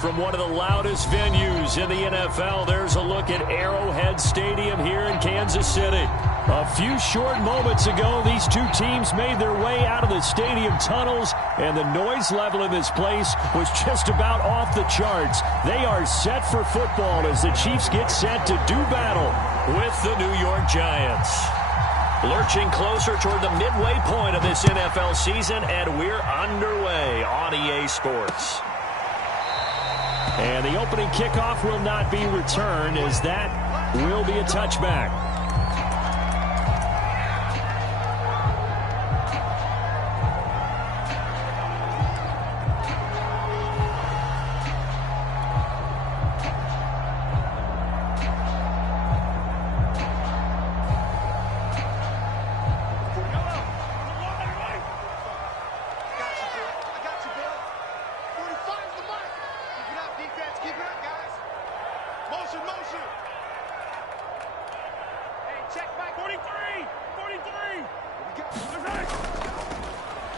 From one of the loudest venues in the NFL, there's a look at Arrowhead Stadium here in Kansas City. A few short moments ago, these two teams made their way out of the stadium tunnels, and the noise level in this place was just about off the charts. They are set for football as the Chiefs get set to do battle with the New York Giants. Lurching closer toward the midway point of this NFL season, and we're underway on EA Sports. And the opening kickoff will not be returned, as that will be a touchback.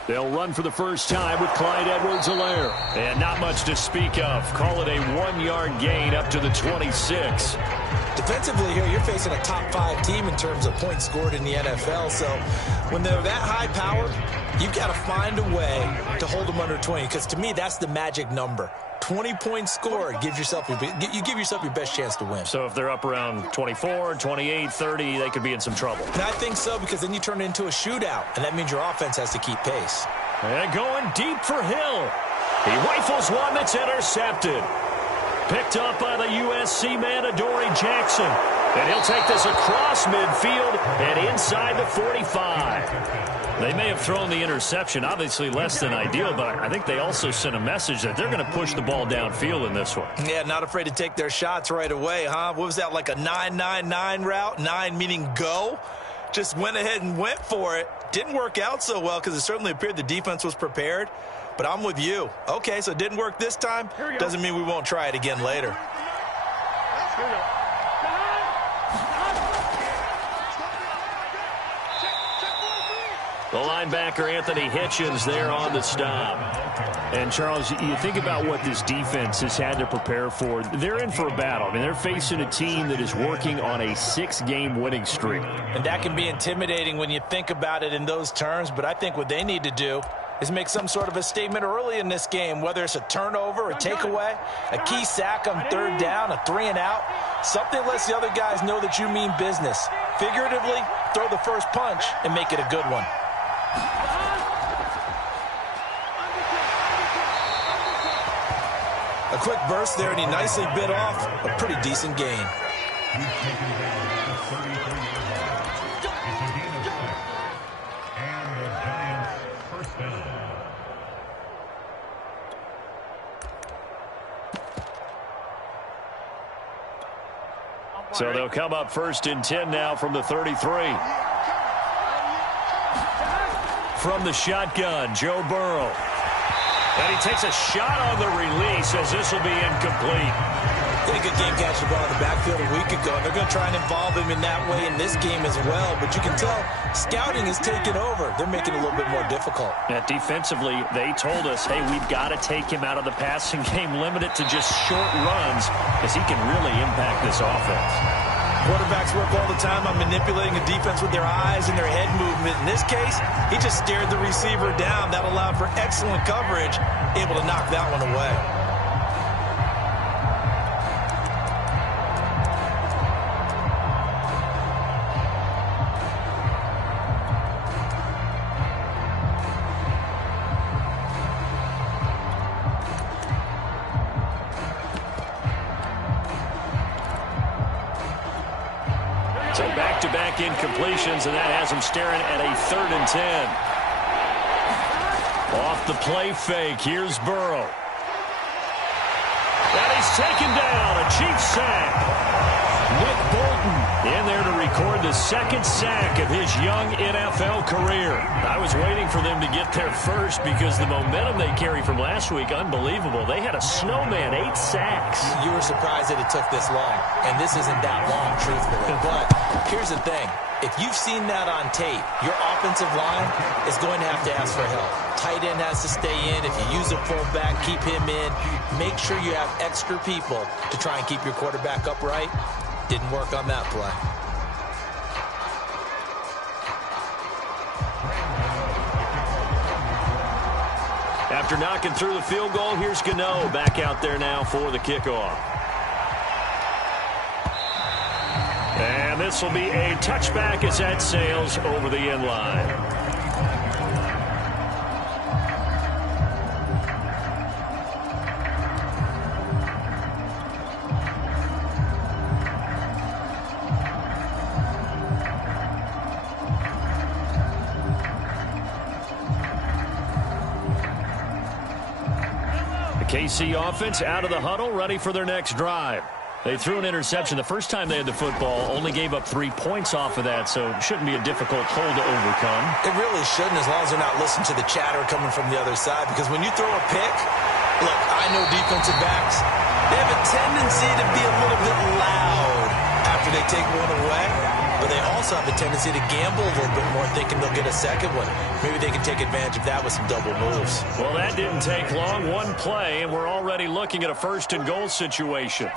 They'll run for the first time with Clyde Edwards-Helaire. And not much to speak of. Call it a 1-yard gain up to the 26. Defensively here, you're facing a top 5 team in terms of points scored in the NFL. So when they're that high powered, you've got to find a way to hold them under 20. Because to me, that's the magic number. 20 points scored gives yourself your best chance to win. So if they're up around 24, 28, 30, they could be in some trouble. And I think so, because then you turn it into a shootout, and that means your offense has to keep pace. And going deep for Hill. He rifles one that's intercepted. Picked up by the USC man, Adoree Jackson. And he'll take this across midfield and inside the 45. They may have thrown the interception, obviously less than ideal, but I think they also sent a message that they're going to push the ball downfield in this one. Yeah, not afraid to take their shots right away, huh? What was that, like a 9-9-9 route? 9 meaning go? Just went ahead and went for it. Didn't work out so well because it certainly appeared the defense was prepared. But I'm with you. Okay, so it didn't work this time. Doesn't mean we won't try it again later. The linebacker, Anthony Hitchens, there on the stop. And, Charles, you think about what this defense has had to prepare for. They're in for a battle. I mean, they're facing a team that is working on a 6-game winning streak. And that can be intimidating when you think about it in those terms. But I think what they need to do is make some sort of a statement early in this game, whether it's a turnover, a takeaway, a key sack on 3rd down, a 3-and-out. Something lets the other guys know that you mean business. Figuratively, throw the first punch and make it a good one. A quick burst there, and he nicely bit off a pretty decent gain. So they'll come up 1st and 10 now from the 33. From the shotgun, Joe Burrow. And he takes a shot on the release as this will be incomplete. Did a good game catching the ball in the backfield a week ago. They're going to try and involve him in that way in this game as well. But you can tell scouting is taking over. They're making it a little bit more difficult. Defensively, they told us, hey, we've got to take him out of the passing game, limit it to just short runs, because he can really impact this offense. Quarterbacks work all the time on manipulating a defense with their eyes and their head movement. In this case, he just stared the receiver down. That allowed for excellent coverage, able to knock that one away. So back-to-back incompletions, and that has him staring at a 3rd and 10. Off the play fake, here's Burrow. And he's taken down, a Chiefs sack. Nick Bolton in there to record the 2nd sack of his young NFL career. I was waiting for them to get there first because the momentum they carry from last week, unbelievable. They had a snowman, 8 sacks. You were surprised that it took this long, and this isn't that long, truthfully. But here's the thing. If you've seen that on tape, your offensive line is going to have to ask for help. tight end has to stay in. If you use a fullback, keep him in. Make sure you have extra people to try and keep your quarterback upright. Didn't work on that play. After knocking through the field goal, here's Gano back out there now for the kickoff. And this will be a touchback as that sails over the end line. KC offense out of the huddle, ready for their next drive. They threw an interception the first time they had the football, only gave up 3 points off of that, so it shouldn't be a difficult hole to overcome. It really shouldn't, as long as they're not listening to the chatter coming from the other side, because when you throw a pick, look, I know defensive backs, they have a tendency to be a little bit loud after they take one away, but they also have a tendency to gamble a little bit more, thinking they'll get a second one. Maybe they can take advantage of that with some double moves. Well, that didn't take long. One play, and we're already looking at a first-and-goal situation.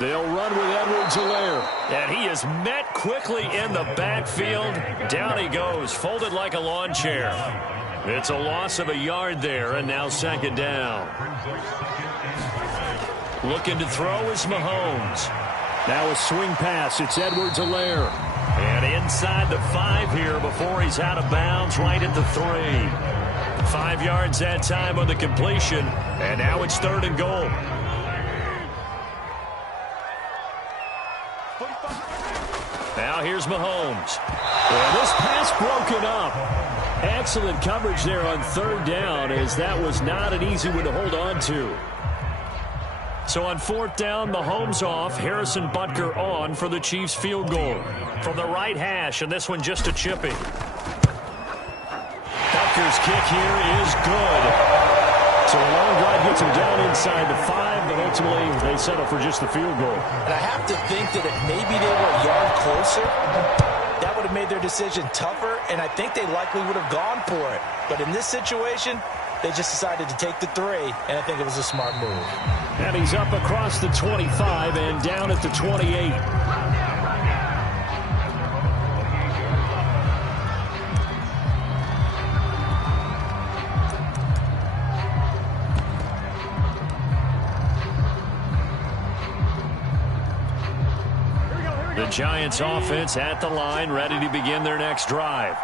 They'll run with Edwards-Helaire. And he is met quickly in the backfield. Down he goes, folded like a lawn chair. It's a loss of a yard there, and now second down. Looking to throw is Mahomes. Now a swing pass. It's Edwards-Helaire. And inside the 5 here before he's out of bounds, right at the 3. 5 yards that time on the completion. And now it's third and goal. Now here's Mahomes. And this pass broken up. Excellent coverage there on third down, as that was not an easy one to hold on to. So on fourth down, Mahomes off, Harrison Butker on for the Chiefs field goal. From the right hash, and this one just a chipping. Butker's kick here is good. So a long drive gets him down inside the 5, but ultimately they settle for just the field goal. And I have to think that if maybe they were a yard closer, that would have made their decision tougher, and I think they likely would have gone for it. But in this situation, they just decided to take the 3, and I think it was a smart move. And he's up across the 25 and down at the 28. The Giants offense at the line, ready to begin their next drive.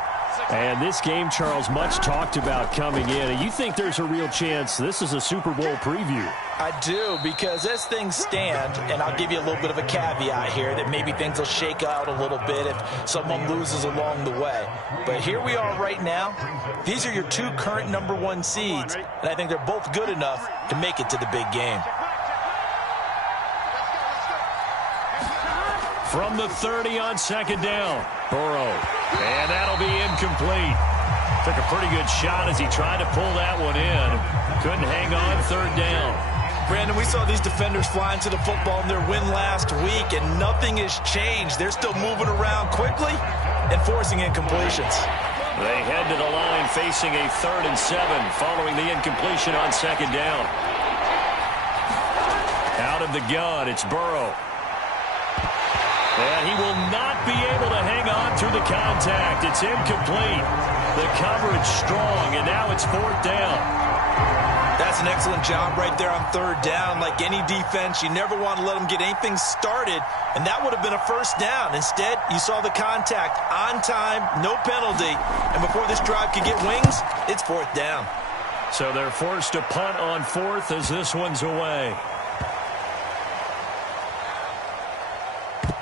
And this game, Charles, much talked about coming in. And you think there's a real chance this is a Super Bowl preview? I do, because as things stand, and I'll give you a little bit of a caveat here, that maybe things will shake out a little bit if someone loses along the way. But here we are right now. These are your 2 current #1 seeds, and I think they're both good enough to make it to the big game. From the 30 on second down, Burrow. And that'll be incomplete. Took a pretty good shot as he tried to pull that one in. Couldn't hang on third down. Brandon, we saw these defenders flying to the football in their win last week, and nothing has changed. They're still moving around quickly and forcing incompletions. They head to the line facing a 3rd and 7 following the incompletion on second down. Out of the gun, it's Burrow. And he will not be able to hang on through the contact. It's incomplete. The coverage strong, and now it's 4th down. That's an excellent job right there on 3rd down. Like any defense, you never want to let them get anything started, and that would have been a 1st down. Instead, you saw the contact on time, no penalty, and before this drive could get wings, it's 4th down. So they're forced to punt on 4th as this one's away.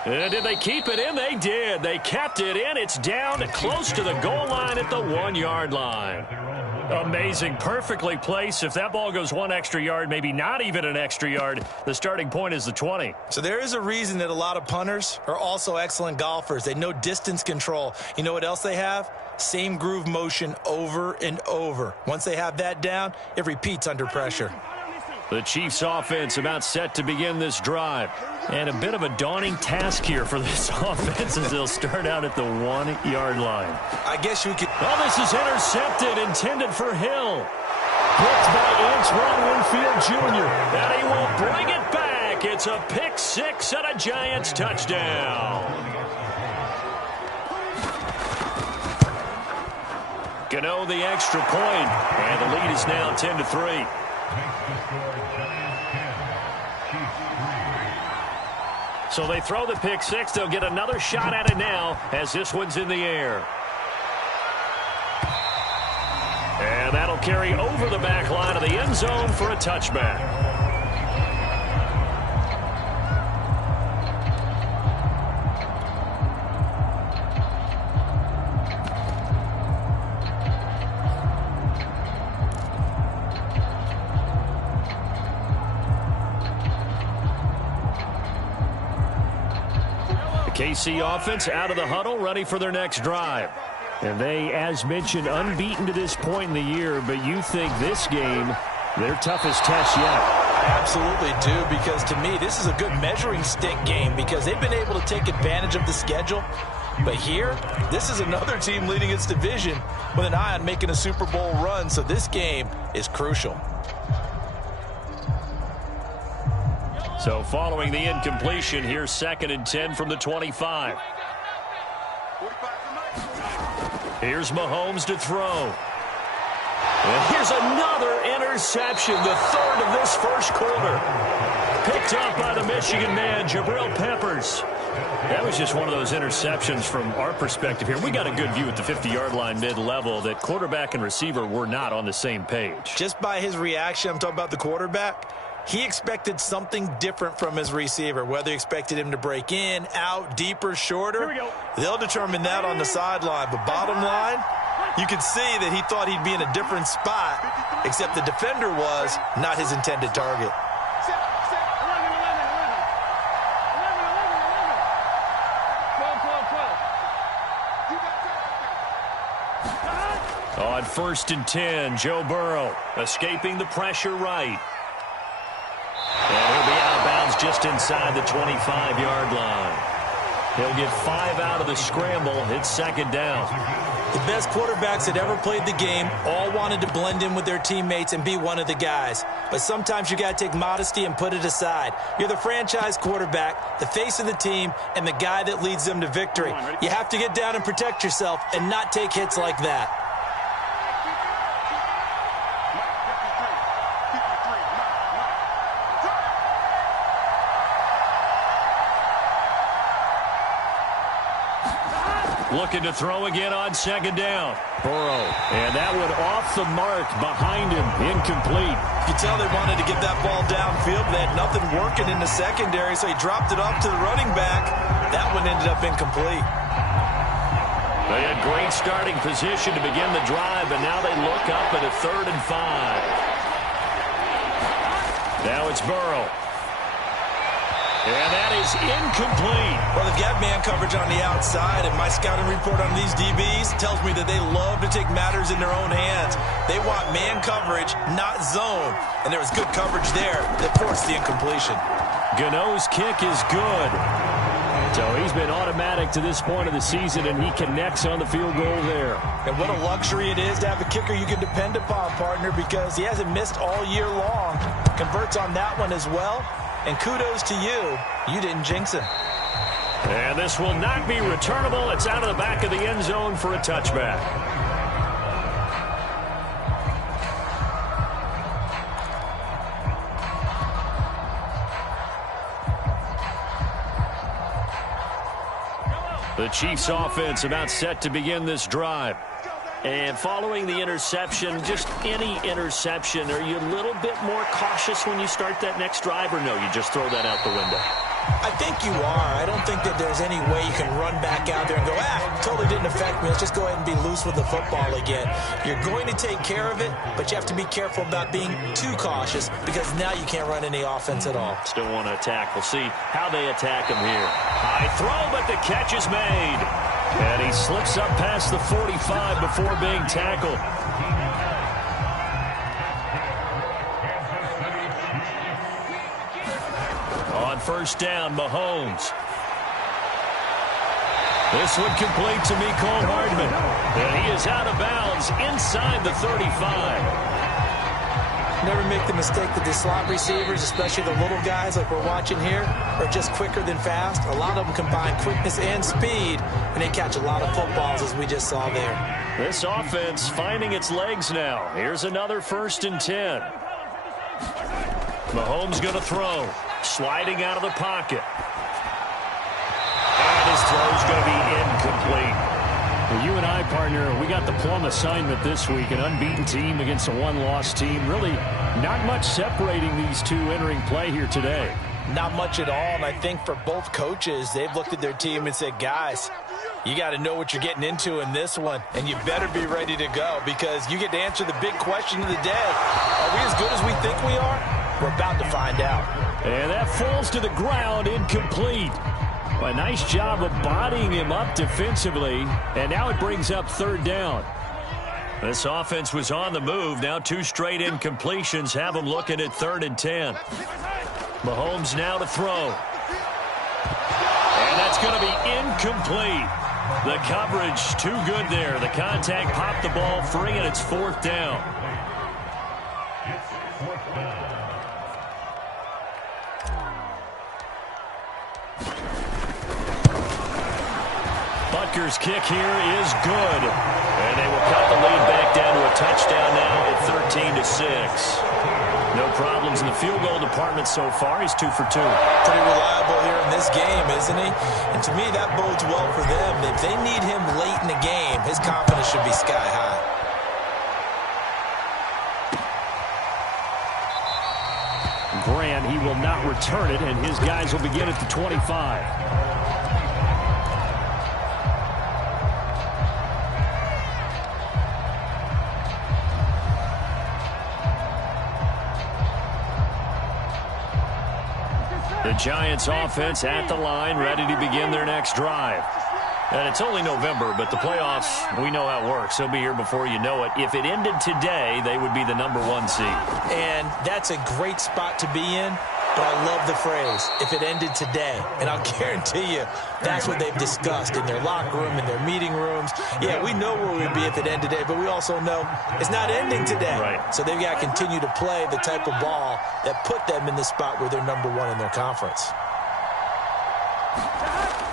And did they keep it in? They did. They kept it in. It's down close to the goal line at the 1-yard line. Amazing. Perfectly placed. If that ball goes 1 extra yard, maybe not even an extra yard, the starting point is the 20. So there is a reason that a lot of punters are also excellent golfers. They know distance control. You know what else they have? Same groove motion over and over. Once they have that down, it repeats under pressure. The Chiefs offense about set to begin this drive. And a bit of a daunting task here for this offense as they'll start out at the 1-yard line. I guess you could... Oh, this is intercepted, intended for Hill. Picked by Antoine Winfield Jr. And he will bring it back. It's a pick six and a Giants touchdown. Gano the extra point, and the lead is now 10-3. So they throw the pick six. They'll get another shot at it now as this one's in the air. And that'll carry over the back line of the end zone for a touchback. KC offense out of the huddle, ready for their next drive. And they, as mentioned, unbeaten to this point in the year, but you think this game, their toughest test yet? I absolutely do, because to me, this is a good measuring stick game because they've been able to take advantage of the schedule. But here, this is another team leading its division with an eye on making a Super Bowl run, so this game is crucial. So following the incompletion, here's 2nd and 10 from the 25. Here's Mahomes to throw. And here's another interception, the third of this first quarter. Picked up by the Michigan man, Jabril Peppers. That was just one of those interceptions from our perspective here. We got a good view at the 50-yard line mid-level that quarterback and receiver were not on the same page. Just by his reaction, I'm talking about the quarterback, he expected something different from his receiver, whether he expected him to break in, out, deeper, shorter. They'll determine that on the sideline. But bottom line, you could see that he thought he'd be in a different spot, except the defender was not his intended target. On 1st and 10, Joe Burrow escaping the pressure right. And he'll be out of bounds just inside the 25-yard line. He'll get 5 out of the scramble. It's 2nd down. The best quarterbacks that ever played the game all wanted to blend in with their teammates and be one of the guys. But sometimes you got to take modesty and put it aside. You're the franchise quarterback, the face of the team, and the guy that leads them to victory. You have to get down and protect yourself and not take hits like that. Looking to throw again on 2nd down. Burrow. And that one off the mark behind him. Incomplete. You can tell they wanted to get that ball downfield. They had nothing working in the secondary, so he dropped it off to the running back. That one ended up incomplete. They had great starting position to begin the drive, and now they look up at a 3rd and 5. Now it's Burrow. And that is incomplete. Well, they've got man coverage on the outside, and my scouting report on these DBs tells me that they love to take matters in their own hands. They want man coverage, not zone. And there was good coverage there that forced the incompletion. Gano's kick is good. So he's been automatic to this point of the season, and he connects on the field goal there. And what a luxury it is to have a kicker you can depend upon, partner, because he hasn't missed all year long. Converts on that one as well. And kudos to you. You didn't jinx him. And this will not be returnable. It's out of the back of the end zone for a touchback. The Chiefs offense about set to begin this drive. And following the interception, just any interception, are you a little bit more cautious when you start that next drive, or no, you just throw that out the window? I think you are. I don't think that there's any way you can run back out there and go, totally didn't affect me. Let's just go ahead and be loose with the football again. You're going to take care of it, but you have to be careful about being too cautious because now you can't run any offense at all. Still want to attack. We'll see how they attack him here. High throw, but the catch is made. And he slips up past the 45 before being tackled. first down. Mahomes. This one complete to Mecole Hardman. And he is out of bounds inside the 35. Never make the mistake that the slot receivers, especially the little guys like we're watching here, are just quicker than fast. A lot of them combine quickness and speed, and they catch a lot of footballs, as we just saw there. This offense finding its legs now. Here's another 1st and 10. Mahomes going to throw. Sliding out of the pocket. And his throw's going to be incomplete. Well, you and I, partner, we got the plum assignment this week. An unbeaten team against a one-loss team. Really not much separating these two entering play here today. Not much at all, and I think for both coaches, they've looked at their team and said, guys, you got to know what you're getting into in this one, and you better be ready to go because you get to answer the big question of the day. Are we as good as we think we are? We're about to find out. And that falls to the ground, incomplete. A nice job of bodying him up defensively, and now it brings up 3rd down. This offense was on the move. Now 2 straight incompletions have them looking at 3rd and 10. Mahomes now to throw. And that's going to be incomplete. The coverage too good there. The contact popped the ball free, and it's 4th down. Butker's kick here is good. And they will cut the lead back down to a touchdown now at 13-6. No problems in the field goal department so far. He's 2 for 2. Pretty reliable here in this game, isn't he? And to me, that bodes well for them. If they need him late in the game, his confidence should be sky high. Grant, he will not return it, and his guys will begin at the 25. The Giants offense at the line, ready to begin their next drive. And it's only November, but the playoffs, we know how it works. They'll be here before you know it. If it ended today, they would be the #1 seed. And that's a great spot to be in, but I love the phrase, if it ended today. And I'll guarantee you, that's what they've discussed in their locker room, in their meeting rooms. Yeah, we know where we'd be if it ended today, but we also know it's not ending today. Right. So they've got to continue to play the type of ball that put them in the spot where they're #1 in their conference.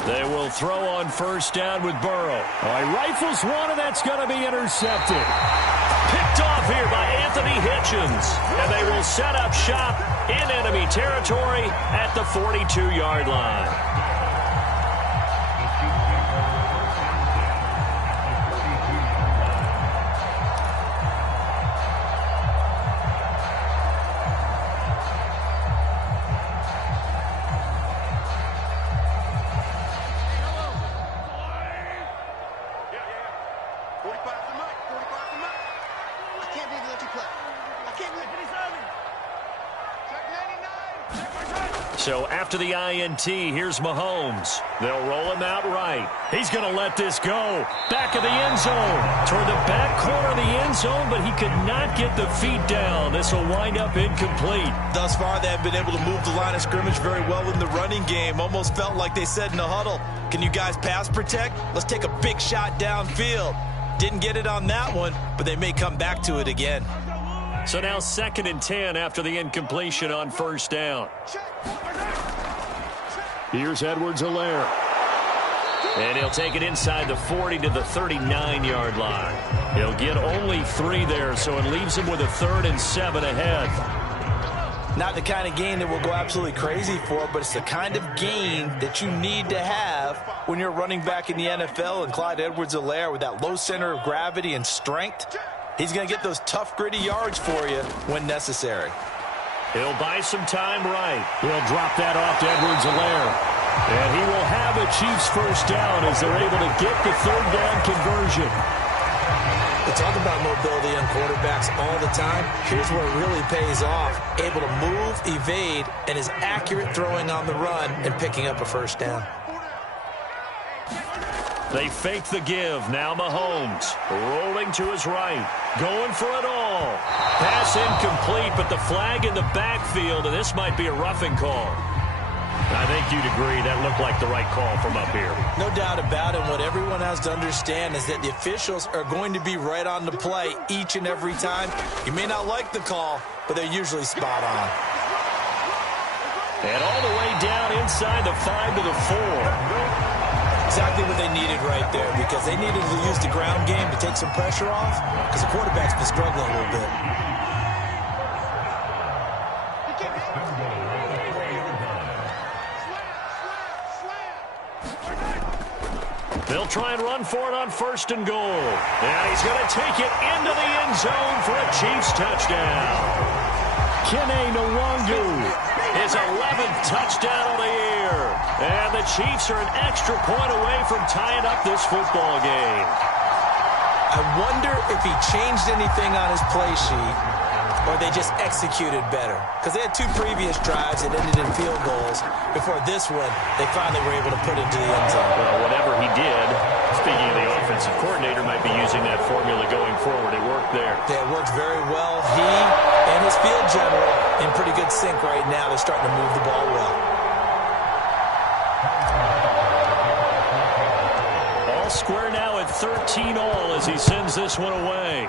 They will throw on 1st down with Burrow. He rifles one, and that's going to be intercepted. Picked off here by Anthony Hitchens. And they will set up shop in enemy territory at the 42-yard line. So after the INT, here's Mahomes. They'll roll him out right. He's going to let this go. Back of the end zone. Toward the back corner of the end zone, but he could not get the feet down. This will wind up incomplete. Thus far, they have been able to move the line of scrimmage very well in the running game. Almost felt like they said in the huddle, can you guys pass protect? Let's take a big shot downfield. Didn't get it on that one, but they may come back to it again. So now 2nd and 10 after the incompletion on 1st down. Here's Edwards-Helaire. And he'll take it inside the 40 to the 39-yard line. He'll get only 3 there, so it leaves him with a 3rd and 7 ahead. Not the kind of game that we'll go absolutely crazy for, but it's the kind of game that you need to have when you're running back in the NFL. And Clyde Edwards-Helaire, with that low center of gravity and strength, he's going to get those tough, gritty yards for you when necessary. He'll buy some time right. He'll drop that off to Edwards-Helaire. And he will have a Chiefs 1st down as they're able to get the 3rd down conversion. We talk about mobility on quarterbacks all the time. Here's where it really pays off. Able to move, evade, and is accurate throwing on the run and picking up a 1st down. They fake the give. Now Mahomes rolling to his right. Going for it all. Pass incomplete, but the flag in the backfield, and this might be a roughing call. I think you'd agree that looked like the right call from up here. No doubt about it. What everyone has to understand is that the officials are going to be right on the play each and every time. You may not like the call, but they're usually spot on. And all the way down inside the 5 to the 4. Exactly what they needed right there, because they needed to use the ground game to take some pressure off, because the quarterback's been struggling a little bit. They'll try and run for it on 1st and goal. And he's going to take it into the end zone for a Chiefs touchdown. Kene Nwangu, his 11th touchdown of the year. And the Chiefs are an extra point away from tying up this football game. I wonder if he changed anything on his play sheet, or they just executed better. Because they had 2 previous drives that ended in field goals. Before this one, they finally were able to put it into the end zone. Well, whatever he did, speaking of the offensive coordinator, might be using that formula going forward. It worked there. Yeah, it worked very well. He and his field general in pretty good sync right now. They're starting to move the ball well. All square now at 13 all as he sends this one away.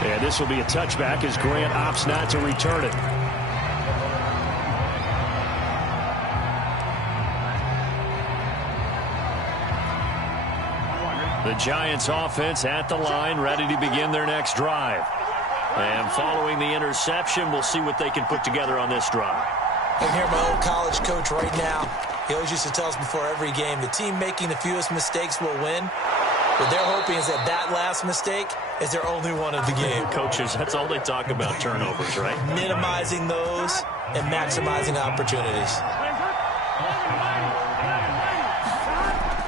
And this will be a touchback as Grant opts not to return it. The Giants offense at the line, ready to begin their next drive. And following the interception, we'll see what they can put together on this drive. I'm here, my old college coach right now. He always used to tell us before every game, the team making the fewest mistakes will win. What they're hoping is that that last mistake is their only one of the game. Coaches, that's all they talk about, turnovers, right? Minimizing those and maximizing opportunities.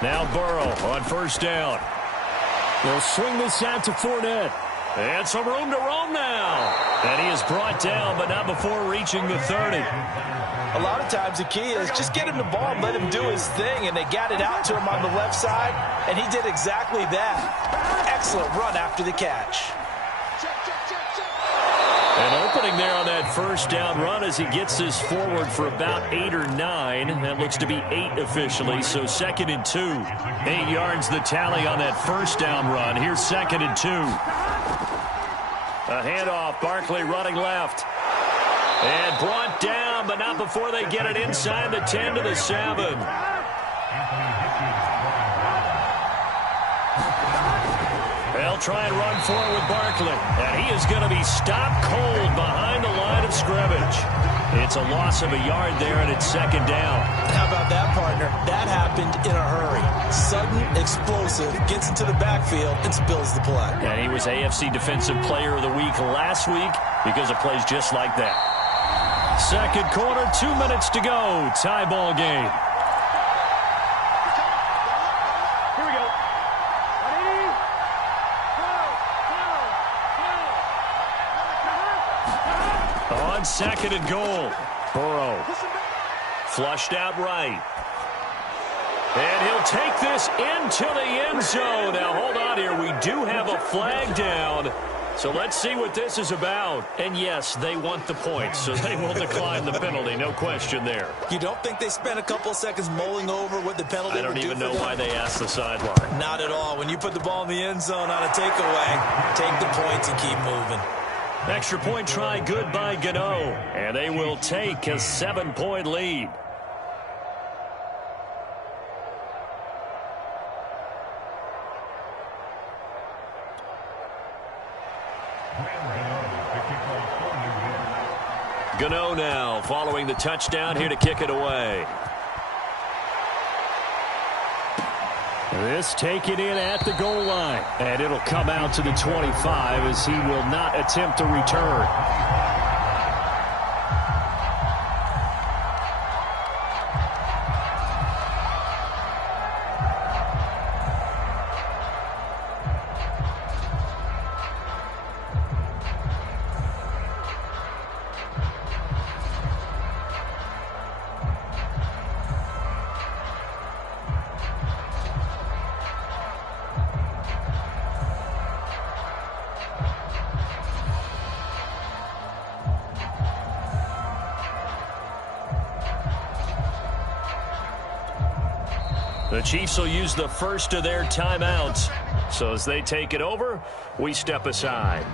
Now Burrow on 1st down. They'll swing this out to Fournette. And some room to roam now. And he is brought down, but not before reaching the 30. A lot of times the key is just get him the ball and let him do his thing, and they got it out to him on the left side, and he did exactly that. Excellent run after the catch. An opening there on that 1st down run as he gets this forward for about 8 or 9. That looks to be 8 officially, so 2nd and 2. 8 yards the tally on that 1st down run. Here's 2nd and 2. A handoff, Barkley running left. And brought down, but not before they get it inside the 10 to the 7. They'll try and run for it with Barkley. And he is going to be stopped cold behind the line of scrimmage. It's a loss of a yard there, and it's 2nd down. How about that, partner? That happened in a hurry. Sudden, explosive, gets into the backfield, and spills the play. And he was AFC Defensive Player of the Week last week because of plays just like that. 2nd quarter, 2 minutes to go. Tie ball game. Here we go. On 2nd and goal. Burrow. Flushed out right. And he'll take this into the end zone. Now, hold on here. We do have a flag down. So let's see what this is about. And yes, they want the points, so they will decline the penalty. No question there. You don't think they spent a couple seconds mulling over what the penalty would do? I don't even know why they asked the sideline. Not at all. When you put the ball in the end zone on a takeaway, take the points and keep moving. Extra point try good by Gano. And they will take a 7-point lead. Gano now following the touchdown here to kick it away. This taken in at the goal line. And it'll come out to the 25 as he will not attempt to return. The Chiefs will use the first of their timeouts. So as they take it over, we step aside.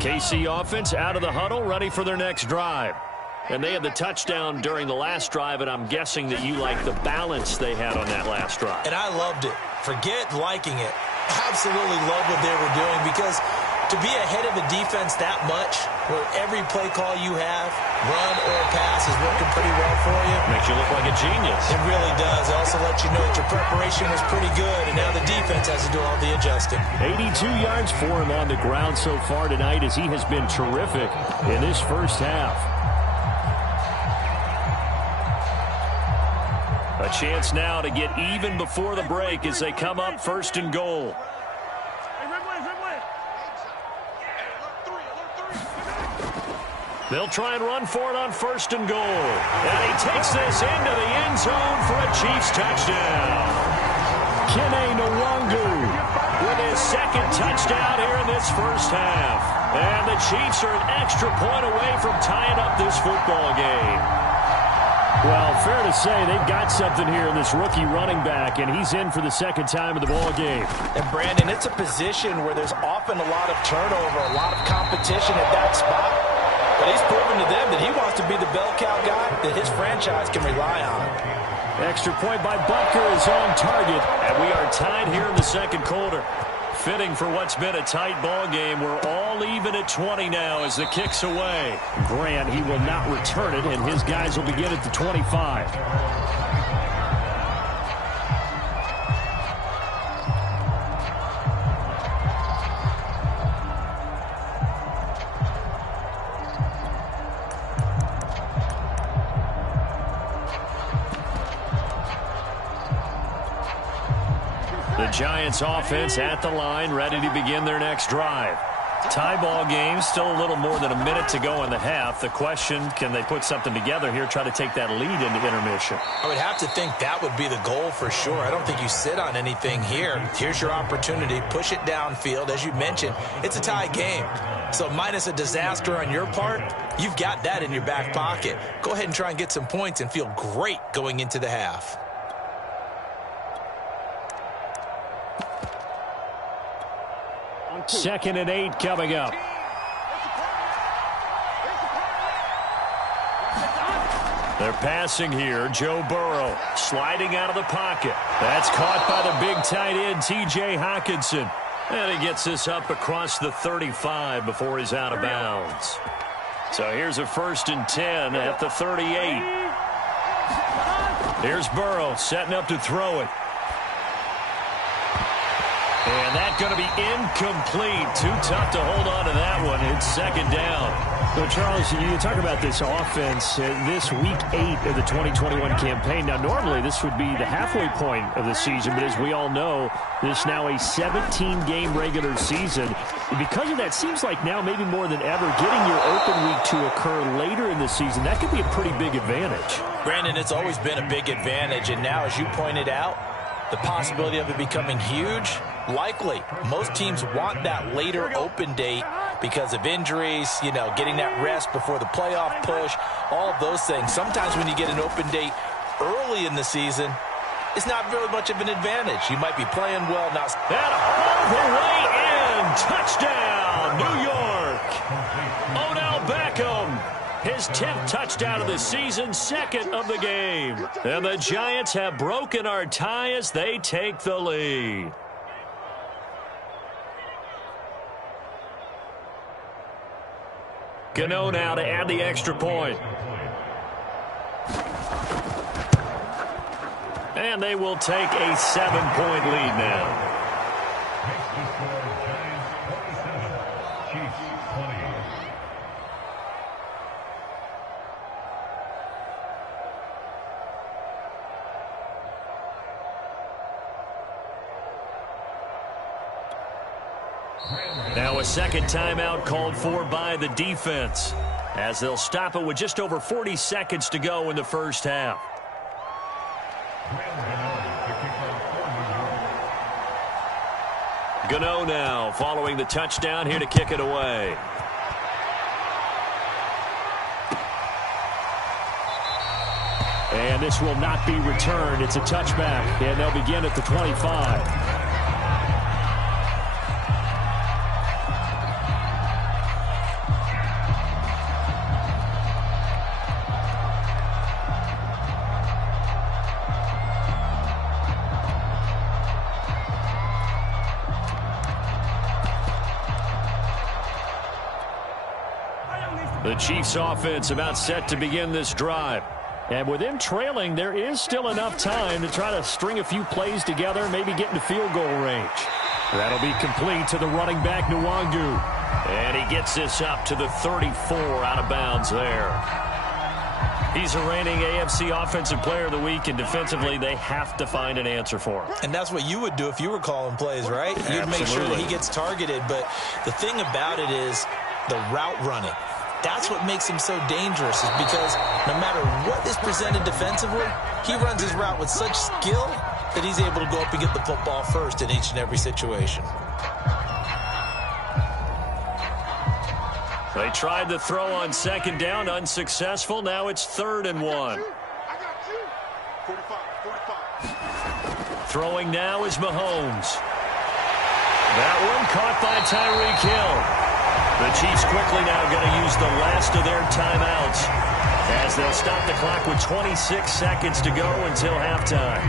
KC offense out of the huddle, ready for their next drive. And they had the touchdown during the last drive, and I'm guessing that you like the balance they had on that last drive. And I loved it. Forget liking it. Absolutely love what they were doing, because to be ahead of a defense that much, where every play call you have, run or pass, is working pretty well for you. Makes you look like a genius. It really does. It also lets you know that your preparation was pretty good, and now the defense has to do all the adjusting. 82 yards for him on the ground so far tonight, as he has been terrific in this first half. A chance now to get even before the break as they come up first and goal. They'll try and run for it on first and goal. And he takes this into the end zone for a Chiefs touchdown. Kene Nwangu with his second touchdown here in this first half. And the Chiefs are an extra point away from tying up this football game. Well, fair to say they've got something here in this rookie running back, and he's in for the second time of the ball game. And, Brandon, it's a position where there's often a lot of turnover, a lot of competition at that spot. But he's proven to them that he wants to be the bell cow guy that his franchise can rely on. Extra point by Butker is on target, and we are tied here in the second quarter. Fitting for what's been a tight ball game. We're all even at 20 now as the kick's away. Grant, he will not return it, and his guys will begin at the 25. The Giants offense at the line, ready to begin their next drive. Tie ball game, still a little more than a minute to go in the half. The question, can they put something together here, try to take that lead into intermission? I would have to think that would be the goal for sure. I don't think you sit on anything here. Here's your opportunity. Push it downfield. As you mentioned, it's a tie game. So minus a disaster on your part, you've got that in your back pocket. Go ahead and try and get some points and feel great going into the half. Second and 8 coming up. They're passing here. Joe Burrow sliding out of the pocket. That's caught by the big tight end, T.J. Hockenson. And he gets this up across the 35 before he's out of bounds. So here's a 1st and 10 at the 38. Here's Burrow setting up to throw it. And that's going to be incomplete. Too tough to hold on to that one. It's second down. So, Charles, you talk about this offense, this week 8 of the 2021 campaign. Now, normally this would be the halfway point of the season, but as we all know, this now a 17-game regular season. Because of that, seems like now maybe more than ever, getting your open week to occur later in the season, that could be a pretty big advantage. Brandon, it's always been a big advantage, and now, as you pointed out, the possibility of it becoming huge, likely. Most teams want that later open date because of injuries, you know, getting that rest before the playoff push, all of those things. Sometimes when you get an open date early in the season, it's not really much of an advantage. You might be playing well now. And all the way in. Touchdown, New York. Odell Beckham. His 10th touchdown of the season, second of the game. And the Giants have broken our tie as they take the lead. Gano now to add the extra point. And they will take a 7-point lead now. Now a second timeout called for by the defense. as they'll stop it with just over 40 seconds to go in the first half. Gano now following the touchdown here to kick it away. And this will not be returned. It's a touchback, and they'll begin at the 25. The Chiefs offense about set to begin this drive. And with them trailing, there is still enough time to try to string a few plays together, maybe get into field goal range. That'll be complete to the running back, Nwangu. And he gets this up to the 34 out of bounds there. He's a reigning AFC Offensive Player of the Week, and defensively, they have to find an answer for him. And that's what you would do if you were calling plays, right? You'd make sure that he gets targeted. But the thing about it is the route running. That's what makes him so dangerous, is because no matter what is presented defensively, he runs his route with such skill that he's able to go up and get the football first in each and every situation. They tried the throw on second down, unsuccessful. Now it's 3rd and 1. Throwing now is Mahomes. That one caught by Tyreek Hill. The Chiefs quickly now going to use the last of their timeouts as they'll stop the clock with 26 seconds to go until halftime.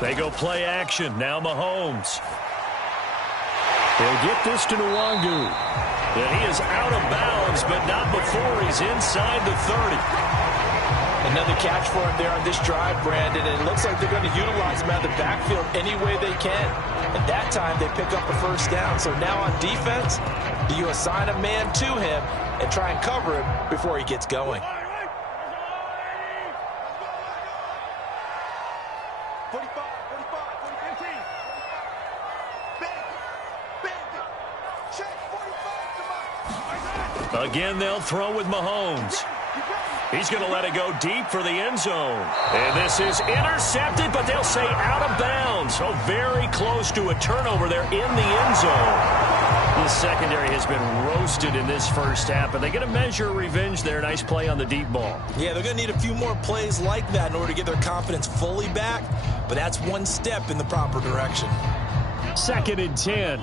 They go play action. Now Mahomes. He'll get this to Nwangu. And he is out of bounds, but not before he's inside the 30. Another catch for him there on this drive, Brandon. And it looks like they're going to utilize him out of the backfield any way they can. And that time they pick up a first down. So now on defense, do you assign a man to him and try and cover him before he gets going? Again, they'll throw with Mahomes. He's going to let it go deep for the end zone. And this is intercepted, but they'll say out of bounds. So very close to a turnover there in the end zone. The secondary has been roasted in this first half, but they get a measure of revenge there. Nice play on the deep ball. Yeah, they're going to need a few more plays like that in order to get their confidence fully back, but that's one step in the proper direction. 2nd and 10.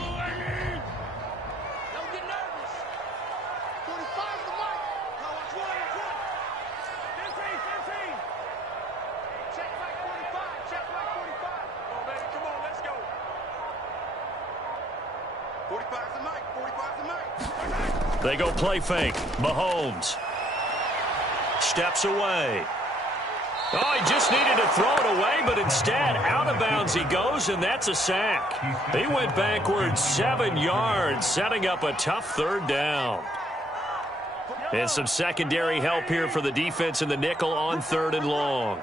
They go play fake. Mahomes steps away. Oh, he just needed to throw it away, but instead, out of bounds he goes, and that's a sack. He went backwards 7 yards, setting up a tough 3rd down. And some secondary help here for the defense in the nickel on 3rd and long.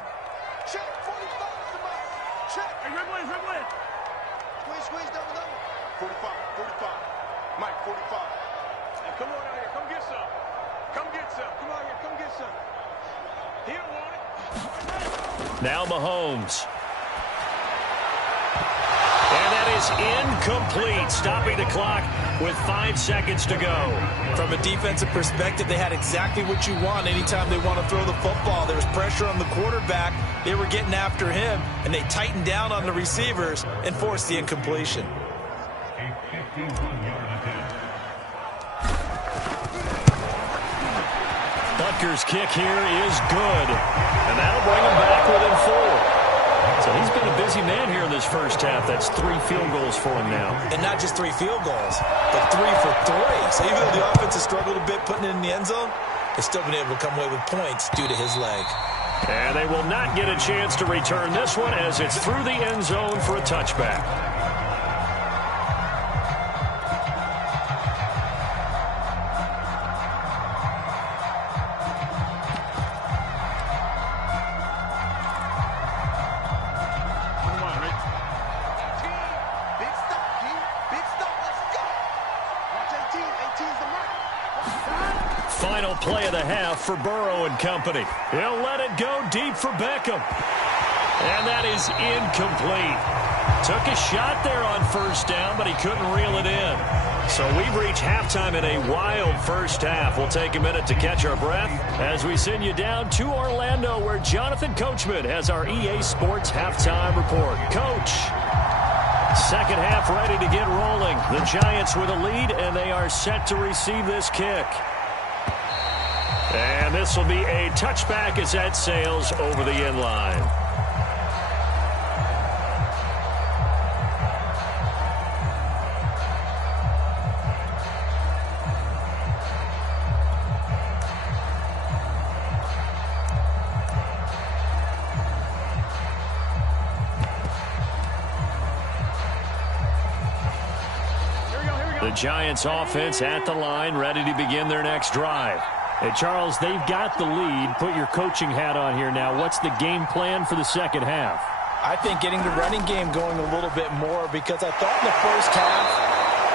Now Mahomes. And that is incomplete, stopping the clock with 5 seconds to go. From a defensive perspective, they had exactly what you want anytime they want to throw the football. There was pressure on the quarterback. They were getting after him, and they tightened down on the receivers and forced the incompletion. Butker's kick here is good, and that'll bring him back within 4. So he's been a busy man here in this first half. That's 3 field goals for him now. And not just 3 field goals, but 3 for 3. So even though the offense has struggled a bit putting it in the end zone, they've still been able to come away with points due to his leg. And they will not get a chance to return this one as it's through the end zone for a touchback. Final play of the half for Burrow and company. He'll let it go deep for Beckham. And that is incomplete. Took a shot there on first down, but he couldn't reel it in. So we've reached halftime in a wild first half. We'll take a minute to catch our breath as we send you down to Orlando, where Jonathan Coachman has our EA Sports halftime report. Coach, second half ready to get rolling. The Giants with a lead, and they are set to receive this kick. And this will be a touchback as that sails over the end line. The Giants offense at the line, ready to begin their next drive. Hey, Charles, they've got the lead. Put your coaching hat on here now. What's the game plan for the second half? I think getting the running game going a little bit more, because I thought in the first half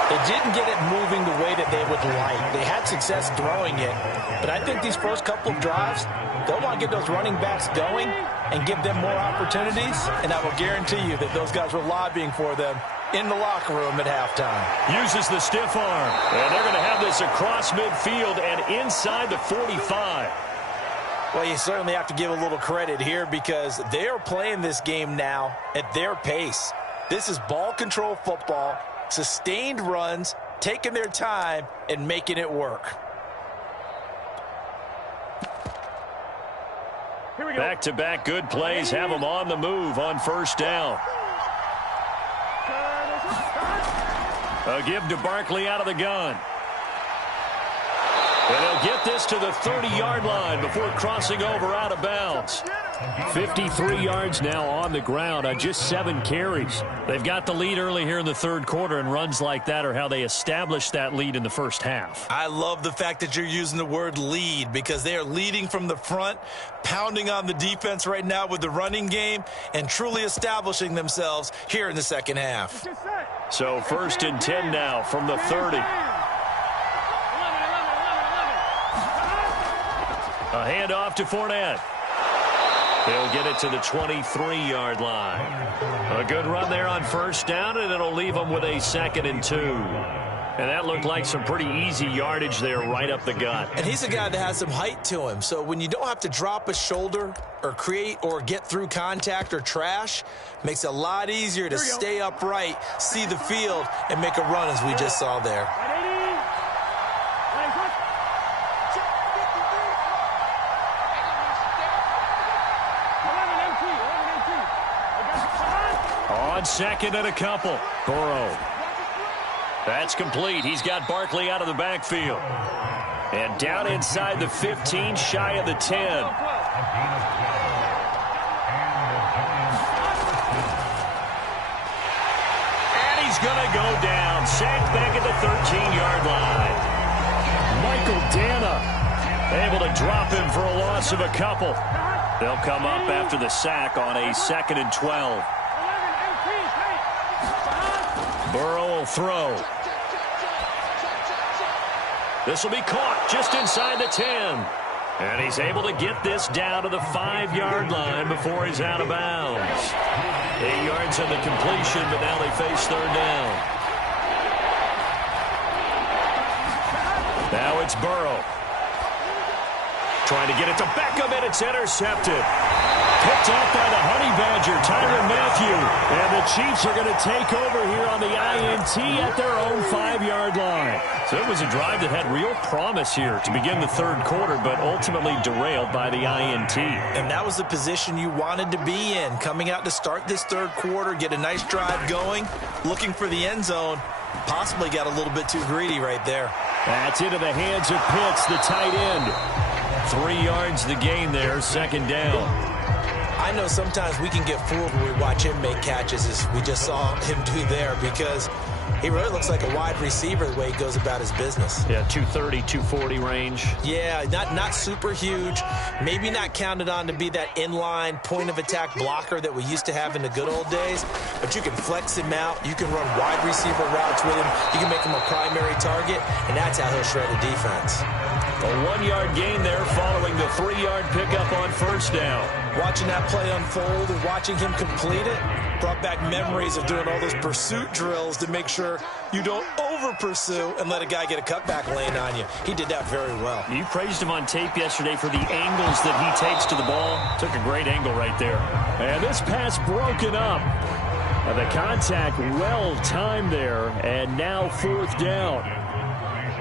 they didn't get it moving the way that they would like. They had success throwing it, but I think these first couple of drives, they'll want to get those running backs going and give them more opportunities, and I will guarantee you that those guys were lobbying for them in the locker room at halftime. Uses the stiff arm, and they're going to have this across midfield and inside the 45. Well, you certainly have to give a little credit here, because they are playing this game now at their pace. This is ball control football, sustained runs, taking their time and making it work. Here we go. Back-to-back good plays have them on the move on first down. A give to Barkley out of the gun. And they'll get this to the 30-yard line before crossing over out of bounds. 53 yards now on the ground on just 7 carries. They've got the lead early here in the third quarter, and runs like that are how they established that lead in the first half. I love the fact that you're using the word lead, because they are leading from the front, pounding on the defense right now with the running game, and truly establishing themselves here in the second half. So 1st and 10 now from the 30. A handoff to Fournette. He'll get it to the 23-yard line. A good run there on first down, and it'll leave them with a 2nd and 2. And that looked like some pretty easy yardage there right up the gut. And he's a guy that has some height to him. So when you don't have to drop a shoulder or create or get through contact or trash, makes it a lot easier to stay upright, see the field, and make a run, as we just saw there. On 2nd and a couple. Burrow. That's complete. He's got Barkley out of the backfield. And down inside the 15, shy of the 10. And he's going to go down. Sacked back at the 13-yard line. Michael Dana able to drop him for a loss of a couple. They'll come up after the sack on a 2nd and 12. Burrow will throw. This will be caught just inside the 10. And he's able to get this down to the 5-yard line before he's out of bounds. 8 yards on the completion, but now they face 3rd down. Now it's Burrow. Trying to get it to Beckham, and it's intercepted. Picked off by the Honey Badger, Tyrann Mathieu. And the Chiefs are going to take over here on the INT at their own 5-yard line. So it was a drive that had real promise here to begin the third quarter, but ultimately derailed by the INT. And that was the position you wanted to be in, coming out to start this third quarter, get a nice drive going, looking for the end zone. Possibly got a little bit too greedy right there. That's into the hands of Pitts, the tight end. 3 yards the gain there, 2nd down. I know sometimes we can get fooled when we watch him make catches, as we just saw him do there, because He really looks like a wide receiver the way he goes about his business. Yeah, 230, 240 range. Yeah, not super huge. Maybe not counted on to be that inline point-of-attack blocker that we used to have in the good old days. But you can flex him out. You can run wide receiver routes with him. You can make him a primary target, and that's how he'll shred a defense. A 1-yard gain there following the 3-yard pickup on first down. Watching that play unfold and watching him complete it brought back memories of doing all those pursuit drills to make sure you don't over-pursue and let a guy get a cutback lane on you. He did that very well. You praised him on tape yesterday for the angles that he takes to the ball. Took a great angle right there. And this pass broken up. The contact well timed there, and now 4th down.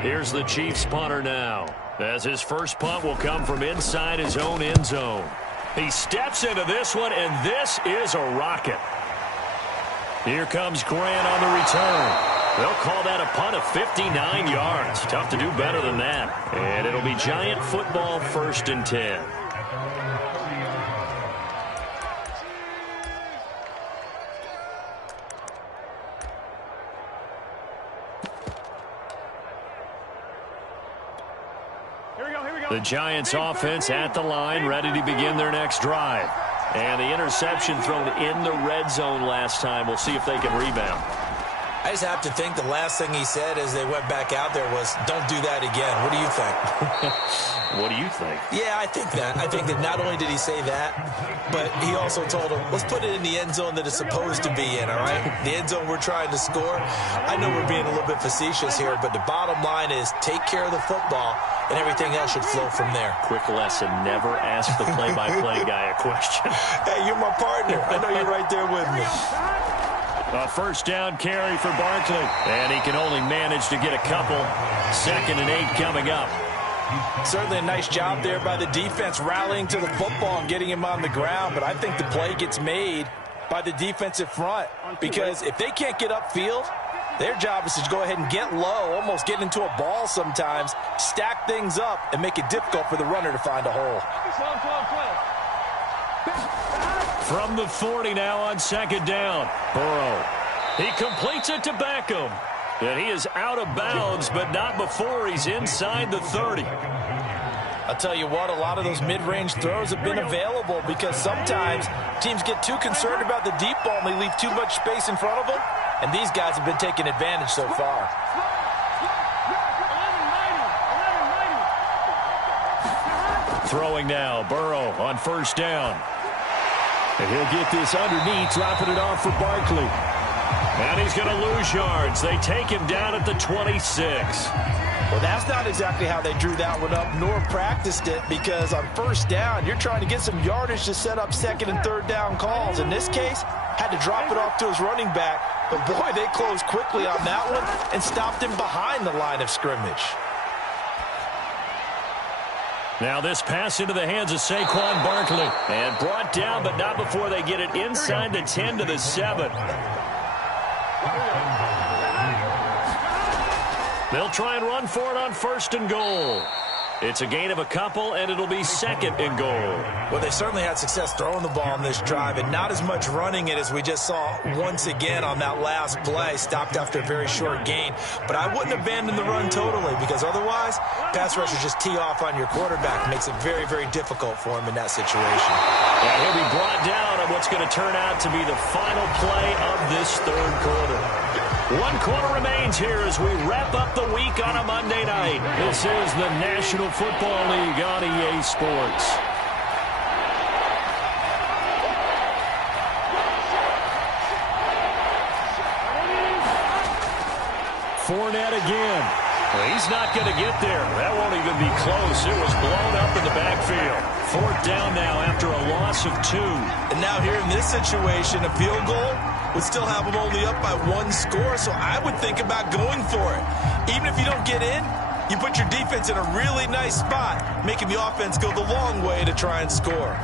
Here's the Chiefs punter now, as his first punt will come from inside his own end zone. He steps into this one, and this is a rocket. Here comes Grant on the return. They'll call that a punt of 59 yards. Tough to do better than that. And it'll be Giant football, 1st and 10. The Giants offense at the line, ready to begin their next drive. And the interception thrown in the red zone last time. We'll see if they can rebound. I just have to think the last thing he said as they went back out there was, don't do that again. What do you think? What do you think? Yeah, I think that. I think that not only did he say that, but he also told him, let's put it in the end zone that it's supposed to be in, all right? The end zone we're trying to score. I know we're being a little bit facetious here, but the bottom line is take care of the football, and everything else should flow from there. Quick lesson, never ask the play-by-play guy a question. Hey, you're my partner. I know you're right there with me. A first down carry for Barkley. And he can only manage to get a couple. 2nd and 8 coming up. Certainly a nice job there by the defense rallying to the football and getting him on the ground. But I think the play gets made by the defensive front. Because if they can't get upfield, their job is to go ahead and get low, almost get into a ball sometimes, stack things up, and make it difficult for the runner to find a hole. From the 40 now on 2nd down. Burrow. He completes it to Beckham. And he is out of bounds, but not before he's inside the 30. I'll tell you what, a lot of those mid-range throws have been available because sometimes teams get too concerned about the deep ball and they leave too much space in front of them. And these guys have been taking advantage so far. Throwing now, Burrow on first down. And he'll get this underneath, dropping it off for Barkley. And he's going to lose yards. They take him down at the 26. Well, that's not exactly how they drew that one up, nor practiced it, because on first down, you're trying to get some yardage to set up 2nd and 3rd down calls. In this case, had to drop it off to his running back. But, boy, they closed quickly on that one and stopped him behind the line of scrimmage. Now this pass into the hands of Saquon Barkley. And brought down, but not before they get it inside the 10 to the 7. They'll try and run for it on 1st and goal. It's a gain of a couple, and it'll be 2nd and goal. Well, they certainly had success throwing the ball on this drive, and not as much running it as we just saw once again on that last play. Stopped after a very short gain. But I wouldn't abandon the run totally, because otherwise, pass rushers just tee off on your quarterback. Makes it very, very difficult for him in that situation. And he'll be brought down on what's going to turn out to be the final play of this 3rd quarter. 1 quarter remains here as we wrap up the week on a Monday night. This is the National Football League on EA Sports. Fournette again. Well, he's not going to get there. That won't even be close. It was blown up in the backfield. 4th down now after a loss of 2. And now here in this situation, a field goal would still have them only up by 1 score, so I would think about going for it. Even if you don't get in, you put your defense in a really nice spot, making the offense go the long way to try and score.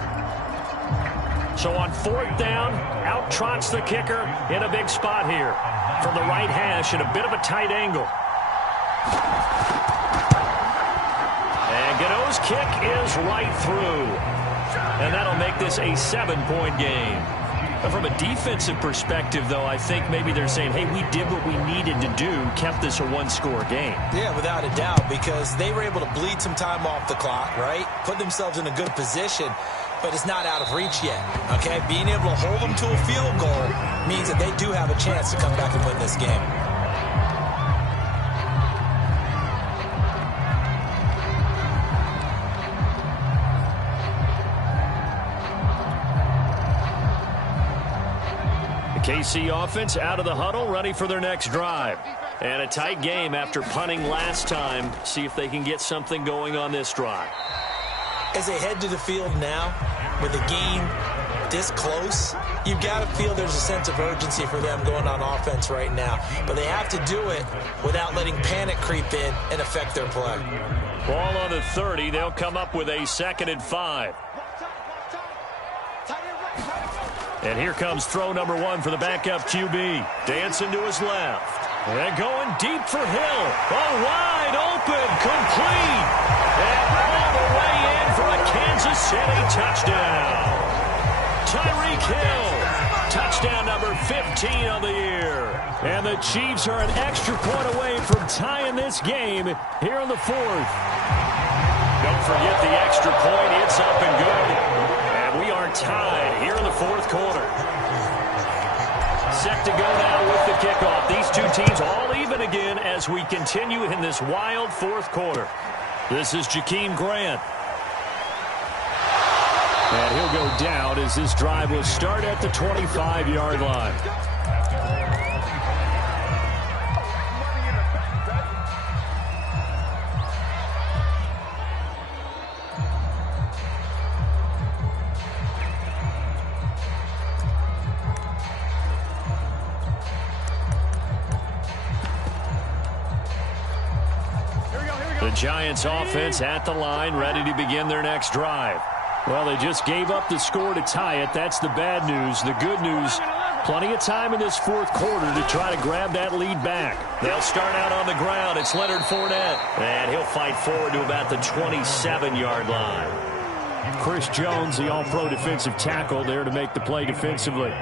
So on 4th down, out trots the kicker in a big spot here. From the right hash at a bit of a tight angle. And Gano's kick is right through. And that'll make this a 7-point game. From a defensive perspective, though, I think maybe they're saying, hey, we did what we needed to do, kept this a one-score game. Yeah, without a doubt, because they were able to bleed some time off the clock, right? Put themselves in a good position, but it's not out of reach yet, okay? Being able to hold them to a field goal means that they do have a chance to come back and win this game. KC offense out of the huddle, ready for their next drive. And a tight game after punting last time. See if they can get something going on this drive. As they head to the field now, with the game this close, you've got to feel there's a sense of urgency for them going on offense right now. But they have to do it without letting panic creep in and affect their play. Ball on the 30. They'll come up with a 2nd and 5. And here comes throw number 1 for the backup QB. Dancing to his left. And going deep for Hill. Oh, wide open. Complete. And all the way in for a Kansas City touchdown. Tyreek Hill. Touchdown number 15 on the year. And the Chiefs are an extra point away from tying this game here in the 4th. Don't forget the extra point. It's up and good. We are tied here in the 4th quarter. Set to go now with the kickoff. These two teams all even again as we continue in this wild 4th quarter. This is Jakeem Grant. And he'll go down as this drive will start at the 25-yard line. The Giants offense at the line, ready to begin their next drive. Well, they just gave up the score to tie it. That's the bad news. The good news, plenty of time in this 4th quarter to try to grab that lead back. They'll start out on the ground. It's Leonard Fournette. And he'll fight forward to about the 27-yard line. Chris Jones, the all-pro defensive tackle, there to make the play defensively.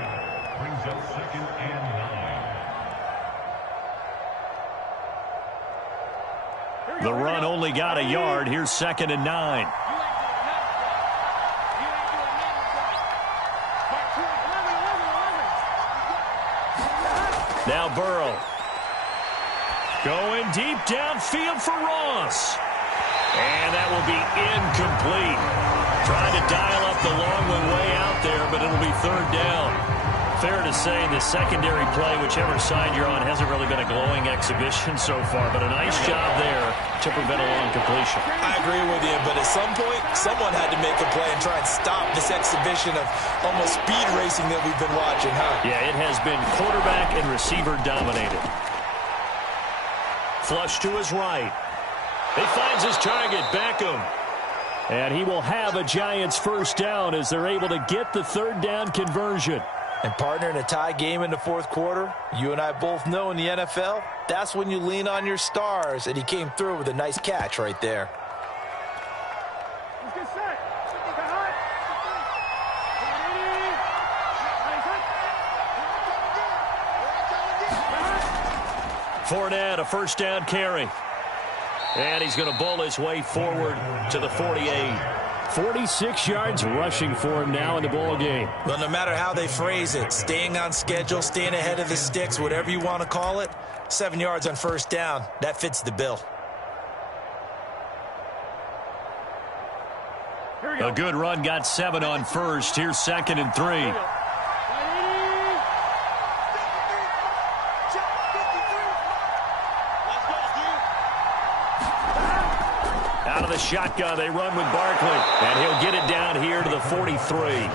The run only got a yard. Here's 2nd and 9. Now Burrow. Going deep downfield for Ross. And that will be incomplete. Trying to dial up the long one way out there, but it'll be 3rd down. Fair to say the secondary play, whichever side you're on, hasn't really been a glowing exhibition so far, but a nice job there to prevent a long completion. I agree with you, but at some point, someone had to make a play and try and stop this exhibition of almost speed racing that we've been watching, huh? Yeah, it has been quarterback and receiver dominated. Flush to his right. He finds his target, Beckham. And he will have a Giants 1st down as they're able to get the 3rd down conversion. And partner, in a tie game in the 4th quarter, you and I both know in the NFL, that's when you lean on your stars, and he came through with a nice catch right there. Fournette, a 1st down carry. And he's going to bowl his way forward to the 48. 46 yards rushing for him now in the ball game. Well, no matter how they phrase it, staying on schedule, staying ahead of the sticks, whatever you want to call it, 7 yards on 1st down, that fits the bill. A good run got 7 on 1st. Here's 2nd and 3. Out of the shotgun, they run with Barkley. And he'll get it down here to the 43.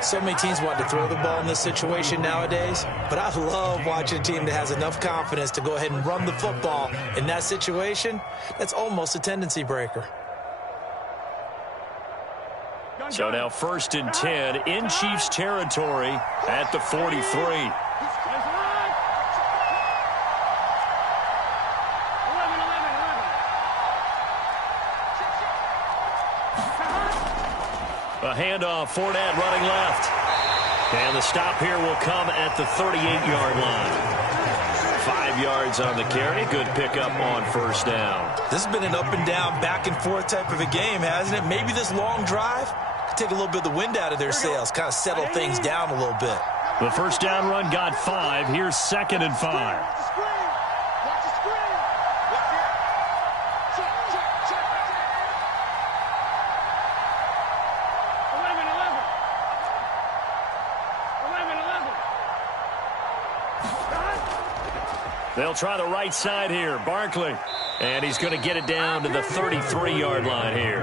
So many teams want to throw the ball in this situation nowadays, but I love watching a team that has enough confidence to go ahead and run the football in that situation. That's almost a tendency breaker. So now 1st and 10 in Chiefs territory at the 43. A handoff, Fournette running left. And the stop here will come at the 38-yard line. 5 yards on the carry. Good pickup on first down. This has been an up-and-down, back-and-forth type of a game, hasn't it? Maybe this long drive could take a little bit of the wind out of their sails, kind of settle things down a little bit. The first down run got 5. Here's 2nd and 5. They'll try the right side here. Barkley. And he's going to get it down to the 33-yard line here.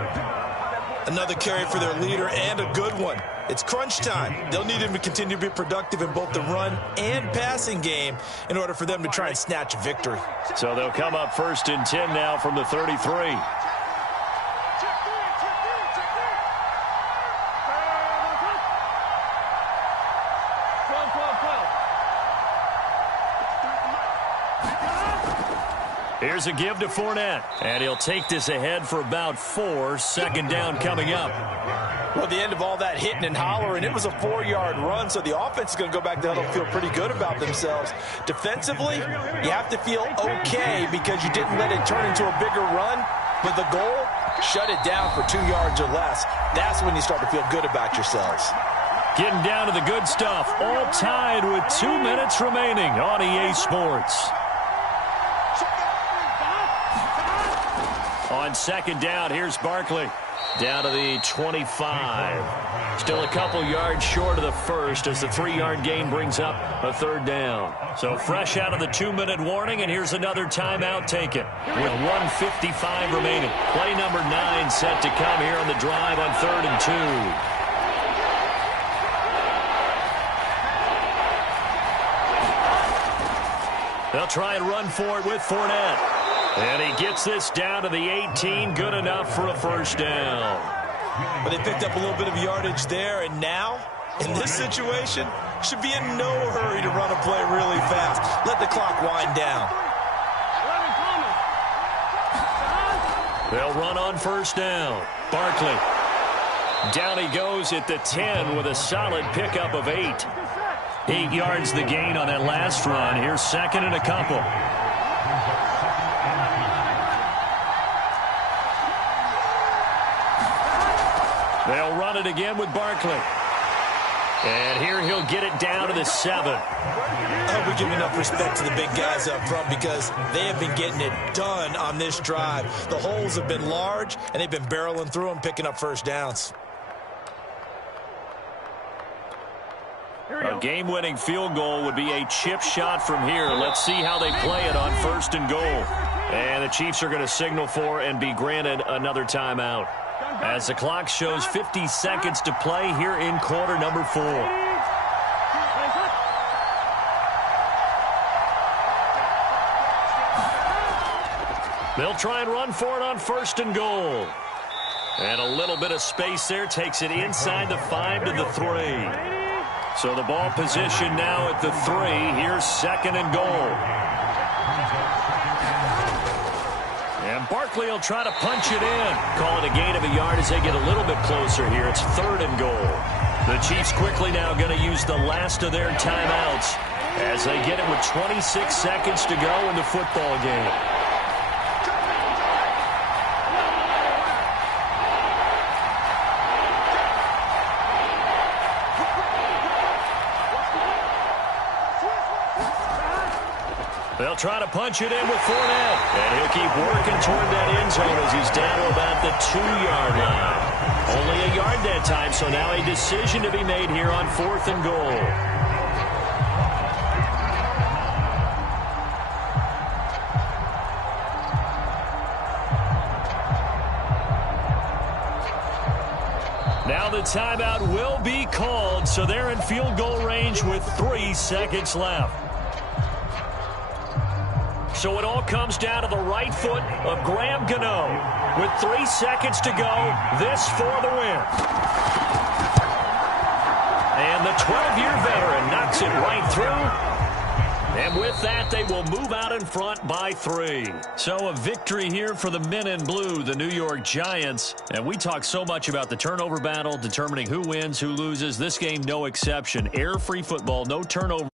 Another carry for their leader, and a good one. It's crunch time. They'll need him to continue to be productive in both the run and passing game in order for them to try and snatch a victory. So they'll come up 1st and 10 now from the 33. Here's a give to Fournette, and he'll take this ahead for about 4. 2nd down coming up. Well, at the end of all that hitting and hollering, it was a 4-yard run, so the offense is going to go back there and feel pretty good about themselves. Defensively, you have to feel okay because you didn't let it turn into a bigger run, but the goal, shut it down for 2 yards or less. That's when you start to feel good about yourselves. Getting down to the good stuff, all tied with 2 minutes remaining on EA Sports. On 2nd down, here's Barkley. Down to the 25. Still a couple yards short of the first as the 3-yard gain brings up a 3rd down. So fresh out of the 2-minute warning, and here's another timeout taken with 1:55 remaining. Play number 9 set to come here on the drive on 3rd and 2. They'll try and run for it with Fournette. And he gets this down to the 18, good enough for a 1st down. But they picked up a little bit of yardage there, and now, in this situation, should be in no hurry to run a play really fast. Let the clock wind down. They'll run on 1st down. Barkley. Down he goes at the 10 with a solid pickup of 8. 8 yards the gain on that last run. Here's 2nd and a couple. They'll run it again with Barkley. And here he'll get it down to the 7. I hope we give enough respect to the big guys up front because they have been getting it done on this drive. The holes have been large, and they've been barreling through them, picking up 1st downs. A game-winning field goal would be a chip shot from here. Let's see how they play it on 1st and goal. And the Chiefs are going to signal for and be granted another timeout. As the clock shows 50 seconds to play here in quarter number 4. They'll try and run for it on 1st and goal. And a little bit of space there takes it inside the 5 to the 3. So the ball position now at the 3. Here's 2nd and goal. And Barkley will try to punch it in. Call it a gain of a yard as they get a little bit closer here. It's 3rd and goal. The Chiefs quickly now going to use the last of their timeouts as they get it with 26 seconds to go in the football game. They'll try to punch it in with Fournette. And he'll keep working toward that end zone as he's down to about the 2-yard line. Only a yard that time, so now a decision to be made here on 4th and goal. Now the timeout will be called, so they're in field goal range with 3 seconds left. So it all comes down to the right foot of Graham Gano. With 3 seconds to go, this for the win. And the 12-year veteran knocks it right through. And with that, they will move out in front by 3. So a victory here for the men in blue, the New York Giants. And we talk so much about the turnover battle, determining who wins, who loses. This game, no exception. Error-free football, no turnover.